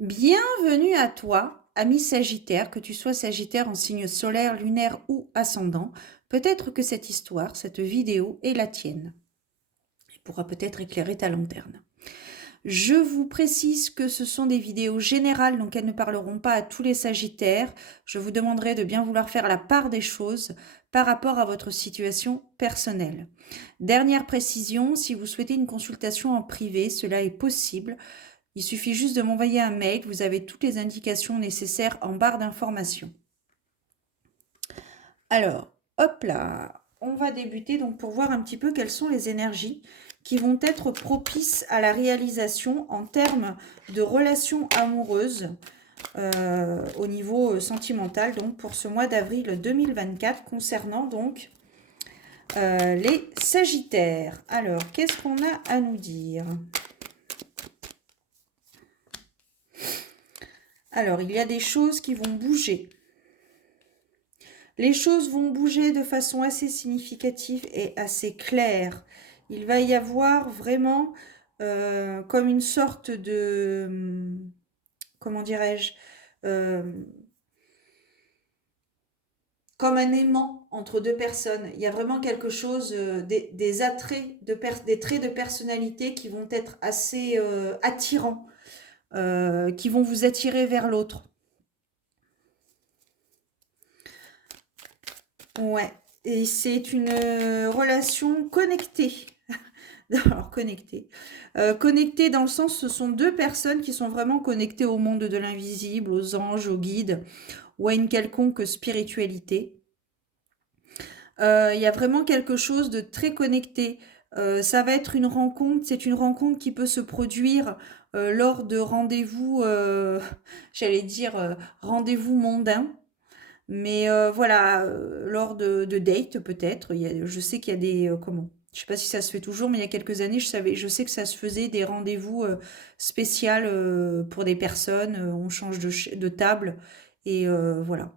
Bienvenue à toi, ami Sagittaire, que tu sois Sagittaire en signe solaire, lunaire ou ascendant. Peut-être que cette histoire, cette vidéo est la tienne et pourra peut-être éclairer ta lanterne. Je vous précise que ce sont des vidéos générales, donc elles ne parleront pas à tous les Sagittaires. Je vous demanderai de bien vouloir faire la part des choses par rapport à votre situation personnelle. Dernière précision, si vous souhaitez une consultation en privé, cela est possible. Il suffit juste de m'envoyer un mail, vous avez toutes les indications nécessaires en barre d'informations. Alors, hop là, on va débuter donc pour voir un petit peu quelles sont les énergies qui vont être propices à la réalisation en termes de relations amoureuses au niveau sentimental, donc pour ce mois d'avril 2024, concernant donc les Sagittaires. Alors, qu'est-ce qu'on a à nous dire ? Alors, il y a des choses qui vont bouger. Les choses vont bouger de façon assez significative et assez claire. Il va y avoir vraiment comme une sorte de, comment dirais-je, euh, comme un aimant entre deux personnes. Il y a vraiment quelque chose, des attraits, des traits de personnalité qui vont être assez attirants, qui vont vous attirer vers l'autre. Ouais, et c'est une relation connectée. Alors, connectée. Connectée dans le sens, ce sont deux personnes qui sont vraiment connectées au monde de l'invisible, aux anges, aux guides, ou à une quelconque spiritualité. Il y a vraiment quelque chose de très connecté. Ça va être une rencontre, c'est une rencontre qui peut se produire lors de rendez-vous, j'allais dire rendez-vous mondains. Mais voilà, lors de dates peut-être, je sais qu'il y a des comment? Je sais pas si ça se fait toujours, mais il y a quelques années, je sais que ça se faisait des rendez-vous spécial pour des personnes. On change de table et voilà.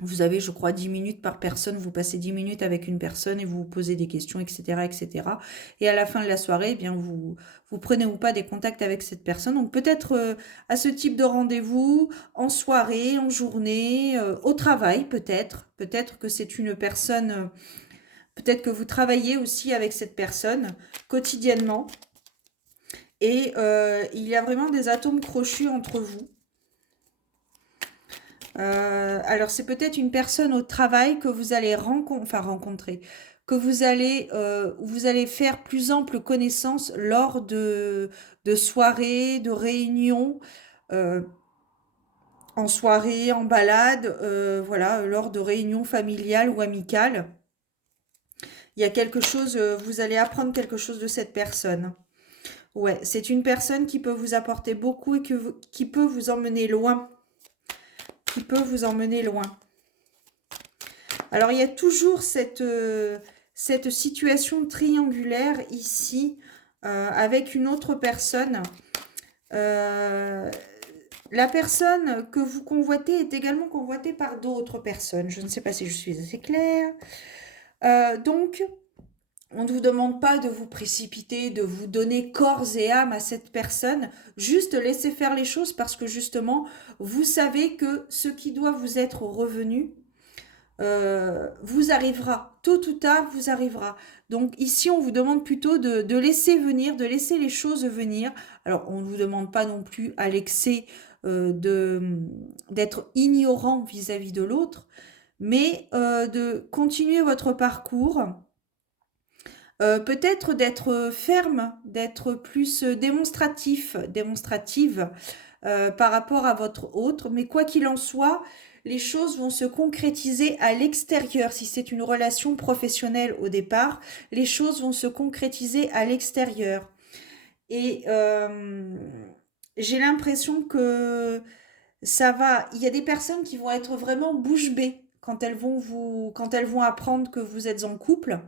Vous avez, je crois, 10 minutes par personne. Vous passez 10 minutes avec une personne et vous vous posez des questions, etc., etc. Et cetera. Et à la fin de la soirée, eh bien, vous prenez ou pas des contacts avec cette personne. Donc peut-être à ce type de rendez-vous, en soirée, en journée, au travail peut-être. Peut-être que c'est une personne, peut-être que vous travaillez aussi avec cette personne quotidiennement. Et il y a vraiment des atomes crochus entre vous. Alors c'est peut-être une personne au travail que vous allez rencontrer, que vous allez faire plus ample connaissance lors de soirées, de réunions, euh, en soirée, en balade, voilà, lors de réunions familiales ou amicales. Il y a quelque chose, vous allez apprendre quelque chose de cette personne. Ouais, c'est une personne qui peut vous apporter beaucoup et qui peut vous emmener loin, qui peut vous emmener loin. Alors, il y a toujours cette situation triangulaire ici avec une autre personne. Euh, la personne que vous convoitez est également convoitée par d'autres personnes. Je ne sais pas si je suis assez claire. Donc, on ne vous demande pas de vous précipiter, de vous donner corps et âme à cette personne. Juste laissez faire les choses parce que justement, vous savez que ce qui doit vous être revenu, vous arrivera. Tôt ou tard, vous arrivera. Donc ici, on vous demande plutôt de laisser venir, de laisser les choses venir. Alors, on ne vous demande pas non plus à l'excès d'être ignorant vis-à-vis de l'autre, mais de continuer votre parcours. Peut-être d'être ferme, d'être plus démonstrative par rapport à votre autre, mais quoi qu'il en soit, les choses vont se concrétiser à l'extérieur. Si c'est une relation professionnelle au départ, les choses vont se concrétiser à l'extérieur. Et j'ai l'impression que ça va. Il y a des personnes qui vont être vraiment bouche bée quand elles vont apprendre que vous êtes en couple.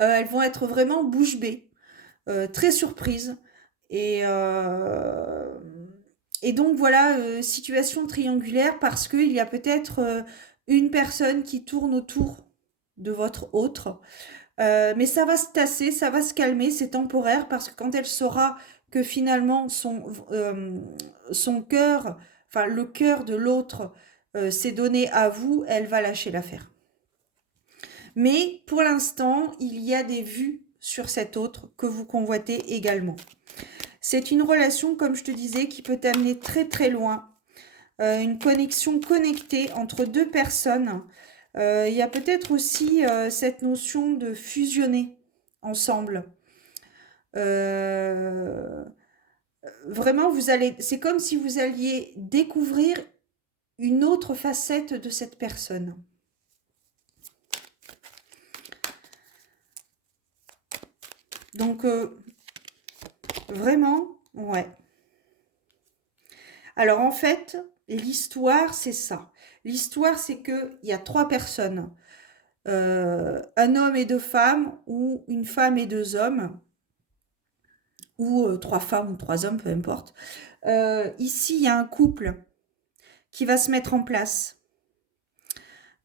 Elles vont être vraiment bouche bée, très surprises. Et, euh, et donc voilà, situation triangulaire parce qu'il y a peut-être une personne qui tourne autour de votre autre. Mais ça va se tasser, ça va se calmer, c'est temporaire parce que quand elle saura que finalement son cœur, enfin le cœur de l'autre s'est donné à vous, elle va lâcher l'affaire. Mais pour l'instant, il y a des vues sur cet autre que vous convoitez également. C'est une relation, comme je te disais, qui peut t'amener très très loin. Une connexion connectée entre deux personnes. Il y a peut-être aussi cette notion de fusionner ensemble. Euh, Vraiment, c'est comme si vous alliez découvrir une autre facette de cette personne. Donc, vraiment, ouais. Alors en fait, l'histoire, c'est ça. L'histoire, c'est qu'il y a trois personnes. Un homme et deux femmes, ou une femme et deux hommes, ou trois femmes ou trois hommes, peu importe. Ici, il y a un couple qui va se mettre en place.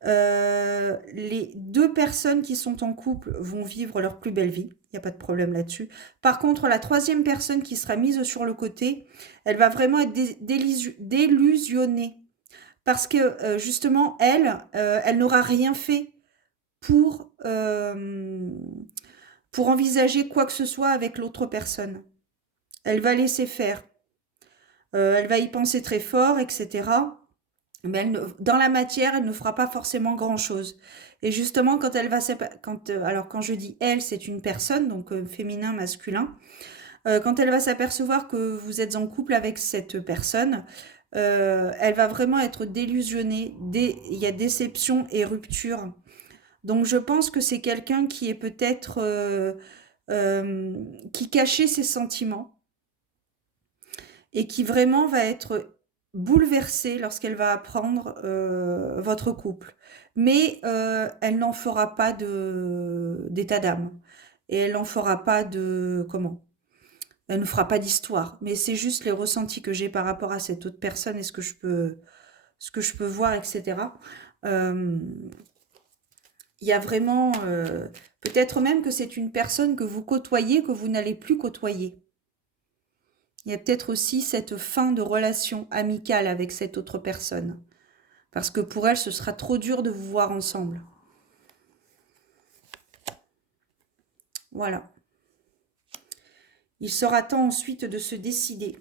Les deux personnes qui sont en couple vont vivre leur plus belle vie, il n'y a pas de problème là-dessus. Par contre, la troisième personne qui sera mise sur le côté, elle va vraiment être délusionnée. Parce que justement, elle n'aura rien fait pour, pour envisager quoi que ce soit avec l'autre personne. Elle va laisser faire. Elle va y penser très fort, etc. Mais dans la matière, elle ne fera pas forcément grand-chose. Et justement, quand elle va alors quand je dis elle, c'est une personne, donc féminin, masculin. Quand elle va s'apercevoir que vous êtes en couple avec cette personne, elle va vraiment être délusionnée. Il y a déception et rupture. Donc je pense que c'est quelqu'un qui est peut-être qui cachait ses sentiments et qui vraiment va être bouleversée lorsqu'elle va apprendre votre couple. Mais elle n'en fera pas d'état d'âme. Et elle n'en fera pas de... Comment? Elle ne fera pas d'histoire. Mais c'est juste les ressentis que j'ai par rapport à cette autre personne et ce que je peux voir, etc. Euh, Il y a vraiment... peut-être même que c'est une personne que vous côtoyez, que vous n'allez plus côtoyer. Il y a peut-être aussi cette fin de relation amicale avec cette autre personne. Parce que pour elle, ce sera trop dur de vous voir ensemble. Voilà. Il sera temps ensuite de se décider.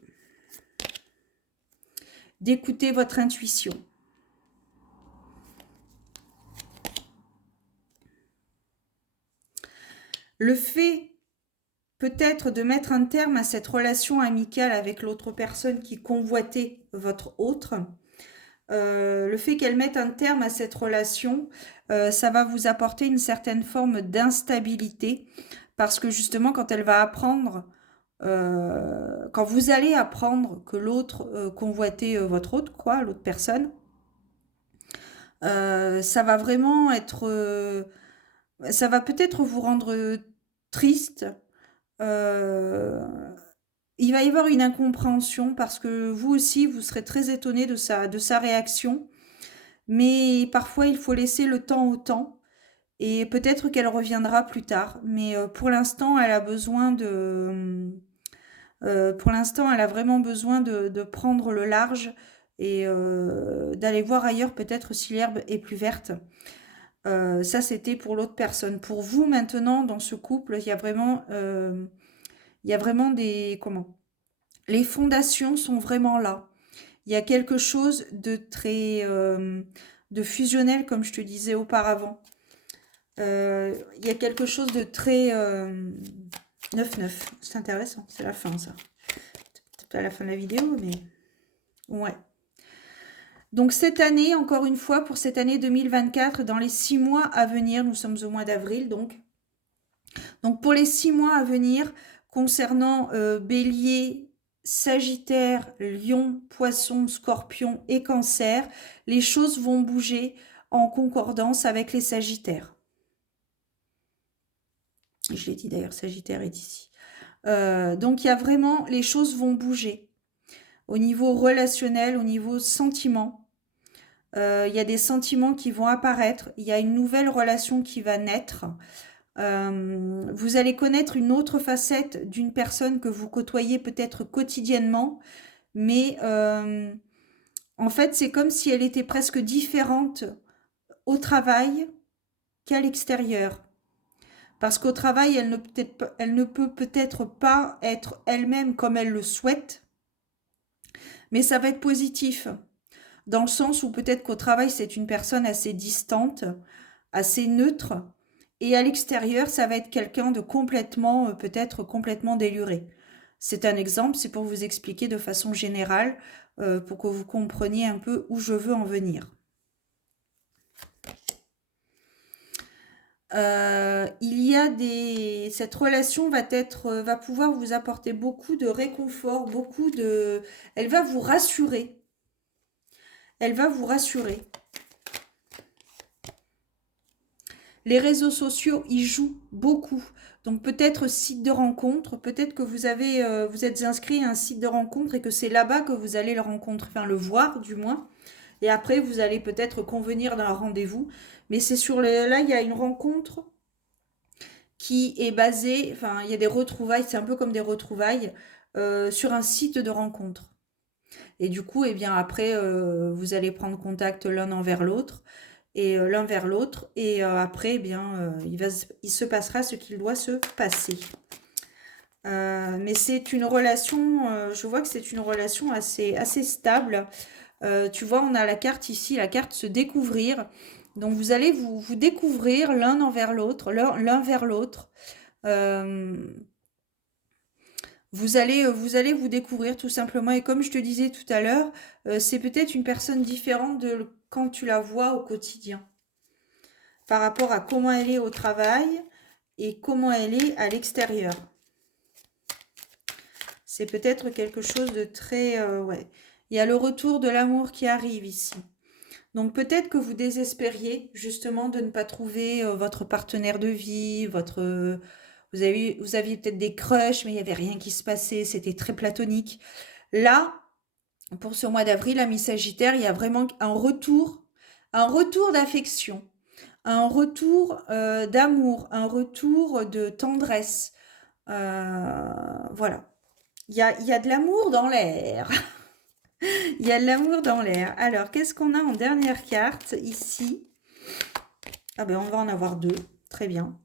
D'écouter votre intuition. Le fait peut-être de mettre un terme à cette relation amicale avec l'autre personne qui convoitait votre autre, le fait qu'elle mette un terme à cette relation, ça va vous apporter une certaine forme d'instabilité parce que justement quand elle va apprendre, quand vous allez apprendre que l'autre convoitait votre autre, quoi, l'autre personne, ça va vraiment être, ça va peut-être vous rendre triste. euh, il va y avoir une incompréhension parce que vous aussi, vous serez très étonné de sa réaction. Mais parfois, il faut laisser le temps au temps. Et peut-être qu'elle reviendra plus tard. Mais pour l'instant, elle a besoin de... pour l'instant, elle a vraiment besoin de prendre le large et d'aller voir ailleurs peut-être si l'herbe est plus verte. Ça, c'était pour l'autre personne. Pour vous, maintenant, dans ce couple, il y a vraiment des... Comment? Les fondations sont vraiment là. Il y a quelque chose de très... de fusionnel, comme je te disais auparavant. Il y a quelque chose de très 9-9. C'est intéressant, c'est la fin ça. C'est pas la fin de la vidéo, mais ouais. Donc cette année, encore une fois, pour cette année 2024, dans les 6 mois à venir, nous sommes au mois d'avril, donc pour les 6 mois à venir, concernant Bélier, Sagittaire, Lion, Poisson, Scorpion et Cancer, les choses vont bouger en concordance avec les Sagittaires. Je l'ai dit d'ailleurs, Sagittaire est ici. Donc il y a vraiment, les choses vont bouger. Au niveau relationnel, au niveau sentiment, il y a des sentiments qui vont apparaître. Il y a une nouvelle relation qui va naître. Vous allez connaître une autre facette d'une personne que vous côtoyez peut-être quotidiennement, mais en fait, c'est comme si elle était presque différente au travail qu'à l'extérieur. Parce qu'au travail, elle ne peut peut-être pas être elle-même comme elle le souhaite, mais ça va être positif. Dans le sens où peut-être qu'au travail, c'est une personne assez distante, assez neutre, et à l'extérieur, ça va être quelqu'un de complètement, peut-être complètement déluré. C'est un exemple, c'est pour vous expliquer de façon générale, pour que vous compreniez un peu où je veux en venir. Cette relation va pouvoir vous apporter beaucoup de réconfort, elle va vous rassurer. Elle va vous rassurer. Les réseaux sociaux y jouent beaucoup. Donc peut-être site de rencontre, peut-être que vous êtes inscrit à un site de rencontre et que c'est là-bas que vous allez le rencontrer, enfin le voir du moins. Et après, vous allez peut-être convenir d'un rendez-vous. Mais là, il y a une rencontre qui est basée, enfin, il y a des retrouvailles, c'est un peu comme des retrouvailles sur un site de rencontre. Et du coup, eh bien, après, vous allez prendre contact l'un envers l'autre et l'un vers l'autre. Et après, eh bien, il se passera ce qu'il doit se passer. Mais c'est une relation, je vois que c'est une relation assez stable. Tu vois, on a la carte ici, la carte se découvrir. Donc vous allez vous découvrir l'un envers l'autre, l'un vers l'autre. Euh, vous allez vous découvrir tout simplement. Et comme je te disais tout à l'heure, c'est peut-être une personne différente de quand tu la vois au quotidien, par rapport à comment elle est au travail et comment elle est à l'extérieur. C'est peut-être quelque chose de très... ouais. Il y a le retour de l'amour qui arrive ici. Donc peut-être que vous désespériez justement de ne pas trouver votre partenaire de vie, vous aviez peut-être des crushs, mais il n'y avait rien qui se passait, c'était très platonique. Là, pour ce mois d'avril, à mi-Sagittaire, il y a vraiment un retour d'affection, un retour d'amour, un retour de tendresse. Voilà. Il y a de l'amour dans l'air. Il y a de l'amour dans l'air. Alors, qu'est-ce qu'on a en dernière carte ici? Ah ben, on va en avoir deux. Très bien.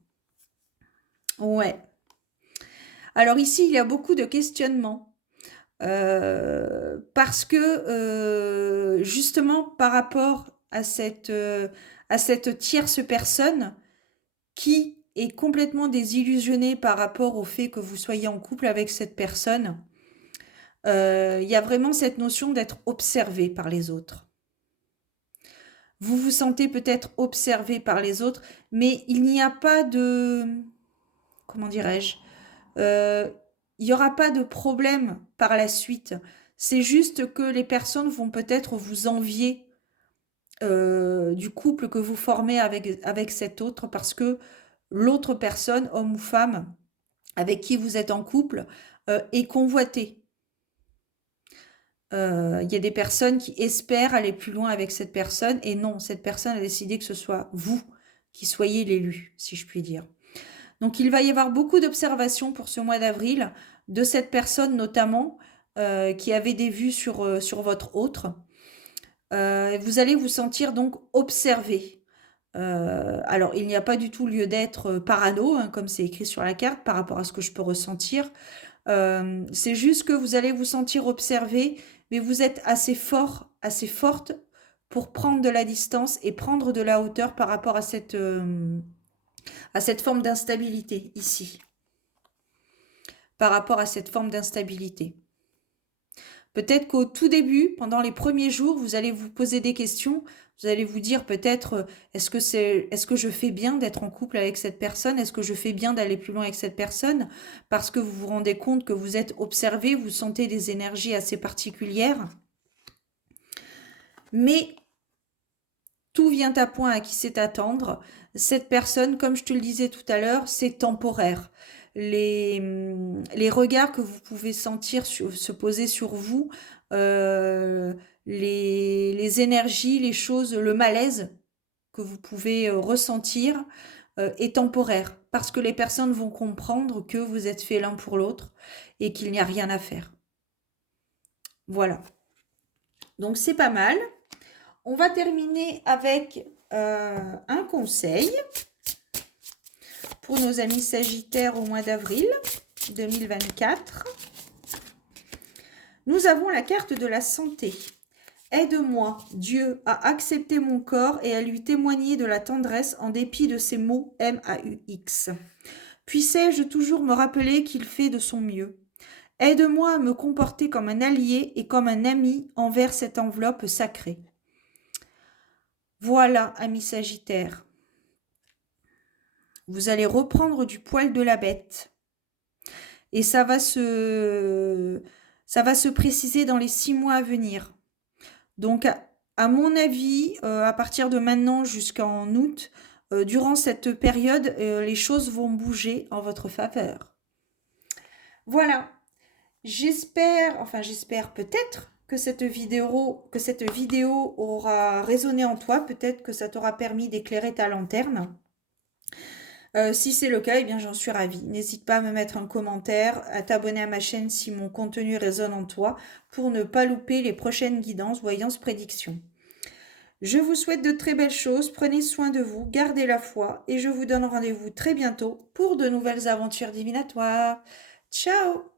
Ouais. Alors ici, il y a beaucoup de questionnements. Parce que justement, par rapport à cette tierce personne qui est complètement désillusionnée par rapport au fait que vous soyez en couple avec cette personne, il y a vraiment cette notion d'être observé par les autres. Vous vous sentez peut-être observé par les autres, mais il n'y a pas de... Comment dirais-je? Euh, il n'y aura pas de problème par la suite. C'est juste que les personnes vont peut-être vous envier du couple que vous formez avec cet autre parce que l'autre personne, homme ou femme, avec qui vous êtes en couple, est convoitée. Il y a des personnes qui espèrent aller plus loin avec cette personne et non, cette personne a décidé que ce soit vous qui soyez l'élu, si je puis dire. Donc il va y avoir beaucoup d'observations pour ce mois d'avril de cette personne notamment qui avait des vues sur votre autre. Vous allez vous sentir donc observé. Alors il n'y a pas du tout lieu d'être parano, hein, comme c'est écrit sur la carte, par rapport à ce que je peux ressentir. C'est juste que vous allez vous sentir observé, mais vous êtes assez fort, assez forte pour prendre de la distance et prendre de la hauteur par rapport à cette forme d'instabilité ici. Par rapport à cette forme d'instabilité. Peut-être qu'au tout début, pendant les premiers jours, vous allez vous poser des questions. Vous allez vous dire peut-être, est-ce que je fais bien d'être en couple avec cette personne? Est-ce que je fais bien d'aller plus loin avec cette personne? Parce que vous vous rendez compte que vous êtes observé, vous sentez des énergies assez particulières. Mais tout vient à point à qui sait attendre. Cette personne, comme je te le disais tout à l'heure, c'est temporaire. Les regards que vous pouvez sentir se poser sur vous, euh, les énergies, les choses, le malaise que vous pouvez ressentir est temporaire. parce que les personnes vont comprendre que vous êtes faits l'un pour l'autre et qu'il n'y a rien à faire. Voilà. Donc c'est pas mal. On va terminer avec un conseil pour nos amis Sagittaires au mois d'avril 2024. Nous avons la carte de la santé. Aide-moi, Dieu, à accepter mon corps et à lui témoigner de la tendresse en dépit de ses mots MAUX. Puissais-je toujours me rappeler qu'il fait de son mieux. Aide-moi à me comporter comme un allié et comme un ami envers cette enveloppe sacrée. Voilà, amis Sagittaires. Vous allez reprendre du poil de la bête. Et ça va se préciser dans les 6 mois à venir. Donc, à mon avis, à partir de maintenant jusqu'en août, durant cette période, les choses vont bouger en votre faveur. Voilà. J'espère peut-être que cette vidéo aura résonné en toi, peut-être que ça t'aura permis d'éclairer ta lanterne. Si c'est le cas, eh bien j'en suis ravie. N'hésite pas à me mettre un commentaire, à t'abonner à ma chaîne si mon contenu résonne en toi, pour ne pas louper les prochaines guidances, voyances, prédictions. Je vous souhaite de très belles choses, prenez soin de vous, gardez la foi, et je vous donne rendez-vous très bientôt pour de nouvelles aventures divinatoires. Ciao!